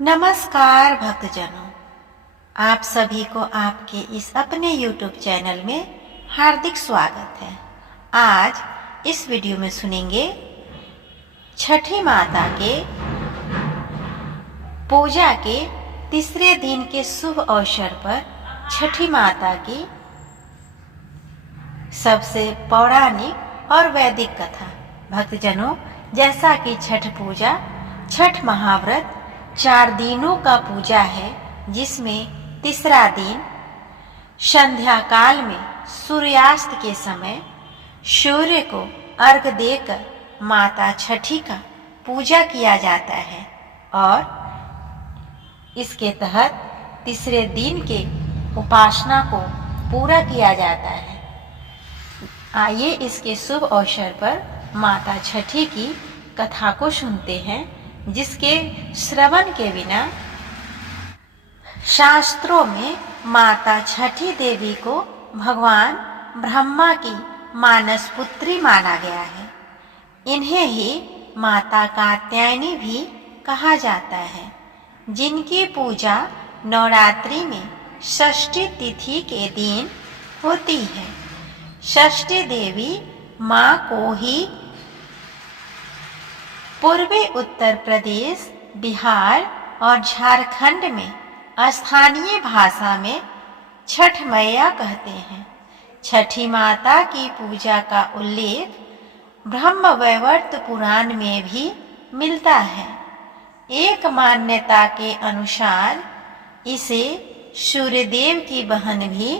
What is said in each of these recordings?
नमस्कार भक्तजनों, आप सभी को आपके इस अपने YouTube चैनल में हार्दिक स्वागत है। आज इस वीडियो में सुनेंगे छठी माता के पूजा के तीसरे दिन के शुभ अवसर पर छठी माता की सबसे पौराणिक और वैदिक कथा। भक्तजनों, जैसा कि छठ पूजा, छठ महाव्रत 4 दिनों का पूजा है, जिसमें तीसरा दिन संध्या काल में सूर्यास्त के समय सूर्य को अर्घ देकर माता छठी का पूजा किया जाता है और इसके तहत तीसरे दिन के उपासना को पूरा किया जाता है। आइए इसके शुभ अवसर पर माता छठी की कथा को सुनते हैं, जिसके श्रवण के बिना शास्त्रों में माता छठी देवी को भगवान ब्रह्मा की मानस पुत्री माना गया है। इन्हें ही माता कात्यायनी भी कहा जाता है, जिनकी पूजा नवरात्रि में षष्ठी तिथि के दिन होती है। षष्ठी देवी माँ को ही पूर्वी उत्तर प्रदेश, बिहार और झारखंड में स्थानीय भाषा में छठ मैया कहते हैं। छठी माता की पूजा का उल्लेख ब्रह्मवैवर्त पुराण में भी मिलता है। एक मान्यता के अनुसार इसे सूर्यदेव की बहन भी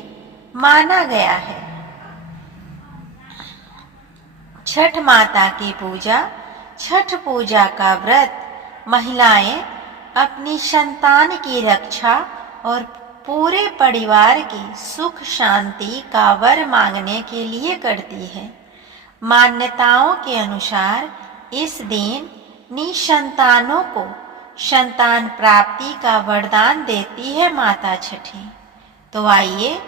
माना गया है। छठ माता की पूजा, छठ पूजा का व्रत महिलाएं अपनी संतान की रक्षा और पूरे परिवार की सुख शांति का वर मांगने के लिए करती है। मान्यताओं के अनुसार इस दिन निसंतानों को संतान प्राप्ति का वरदान देती है माता छठी। तो आइए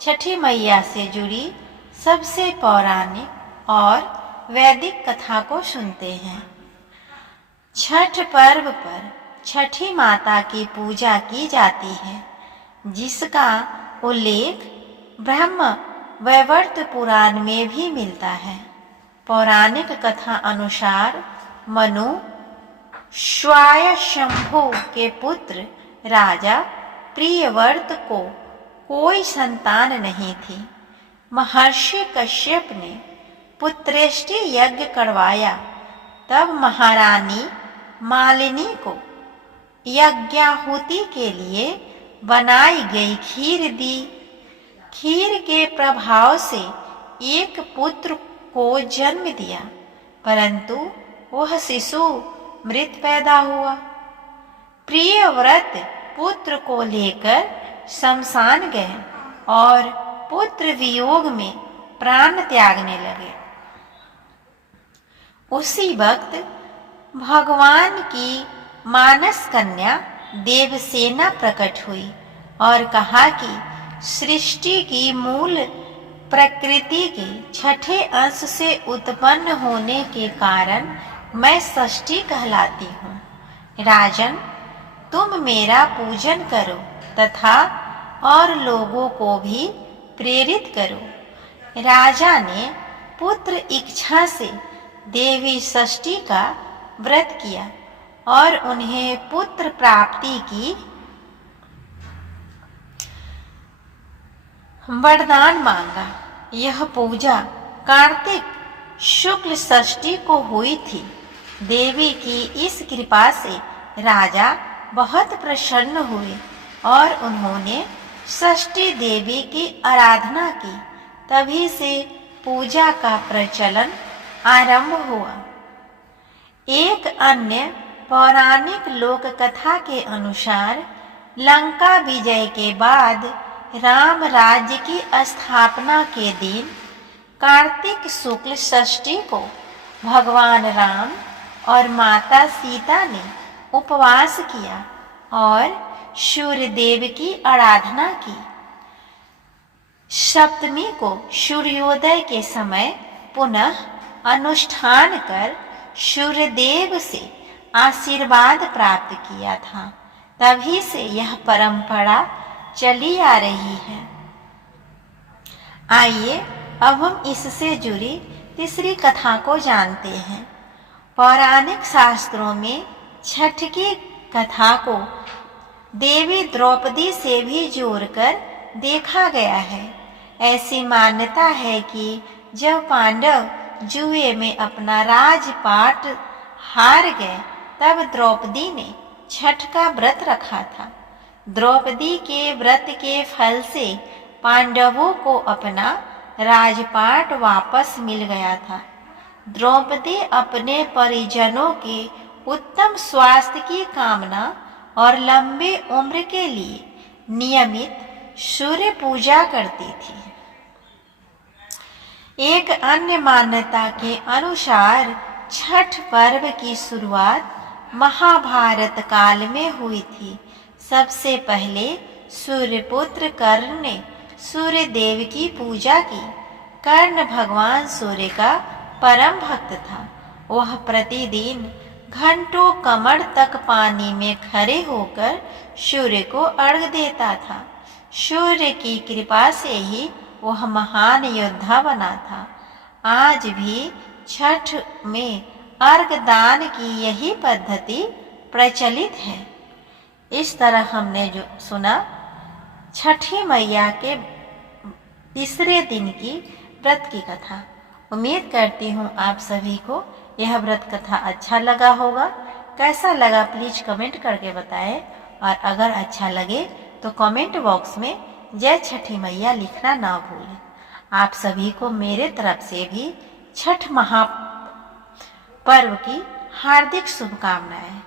छठी मैया से जुड़ी सबसे पौराणिक और वैदिक कथा को सुनते हैं। छठ पर्व पर छठी माता की पूजा की जाती है, जिसका उल्लेख ब्रह्म वैवर्त पुराण में भी मिलता है। पौराणिक कथा अनुसार मनु स्वायंभु के पुत्र राजा प्रियव्रत को कोई संतान नहीं थी। महर्षि कश्यप ने पुत्रेष्टि यज्ञ करवाया, तब महारानी मालिनी को यज्ञाहुति के लिए बनाई गई खीर दी। खीर के प्रभाव से एक पुत्र को जन्म दिया, परंतु वह शिशु मृत पैदा हुआ। प्रियव्रत पुत्र को लेकर शमशान गए और पुत्र वियोग में प्राण त्यागने लगे। उसी वक्त भगवान की मानस कन्या देवसेना प्रकट हुई और कहा कि सृष्टि की मूल प्रकृति के छठे अंश से उत्पन्न होने के कारण मैं षष्ठी कहलाती हूँ। राजन, तुम मेरा पूजन करो तथा और लोगों को भी प्रेरित करो। राजा ने पुत्र इच्छा से देवी षष्ठी का व्रत किया और उन्हें पुत्र प्राप्ति की वरदान मांगा। यह पूजा कार्तिक शुक्ल षष्ठी को हुई थी। देवी की इस कृपा से राजा बहुत प्रसन्न हुए और उन्होंने षष्ठी देवी की आराधना की। तभी से पूजा का प्रचलन आरंभ हुआ। एक अन्य पौराणिक लोक कथा के अनुसार लंका विजय के बाद राम राज्य की स्थापना के दिन कार्तिक शुक्ल षष्ठी को भगवान राम और माता सीता ने उपवास किया और सूर्य देव की आराधना की। सप्तमी को सूर्योदय के समय पुनः अनुष्ठान कर सूर्यदेव से आशीर्वाद प्राप्त किया था। तभी से यह परंपरा चली आ रही है। आइए अब हम इससे जुड़ी तीसरी कथा को जानते हैं। पौराणिक शास्त्रों में छठ की कथा को देवी द्रौपदी से भी जोड़कर देखा गया है। ऐसी मान्यता है कि जब पांडव जुए में अपना राजपाट हार गए तब द्रौपदी ने छठ का व्रत रखा था। द्रौपदी के व्रत के फल से पांडवों को अपना राजपाट वापस मिल गया था। द्रौपदी अपने परिजनों के उत्तम स्वास्थ्य की कामना और लंबी उम्र के लिए नियमित सूर्य पूजा करती थी। एक अन्य मान्यता के अनुसार छठ पर्व की शुरुआत महाभारत काल में हुई थी। सबसे पहले सूर्यपुत्र कर्ण ने सूर्य देव की पूजा की। कर्ण भगवान सूर्य का परम भक्त था। वह प्रतिदिन घंटों कमर तक पानी में खड़े होकर सूर्य को अर्घ देता था। सूर्य की कृपा से ही वह महान योद्धा बना था। आज भी छठ में अर्घ दान की यही पद्धति प्रचलित है। इस तरह हमने जो सुना छठी मैया के तीसरे दिन की व्रत की कथा। उम्मीद करती हूँ आप सभी को यह व्रत कथा अच्छा लगा होगा। कैसा लगा प्लीज कमेंट करके बताएं, और अगर अच्छा लगे तो कमेंट बॉक्स में जय छठी मैया लिखना ना भूलें। आप सभी को मेरे तरफ से भी छठ महापर्व की हार्दिक शुभकामनाएं।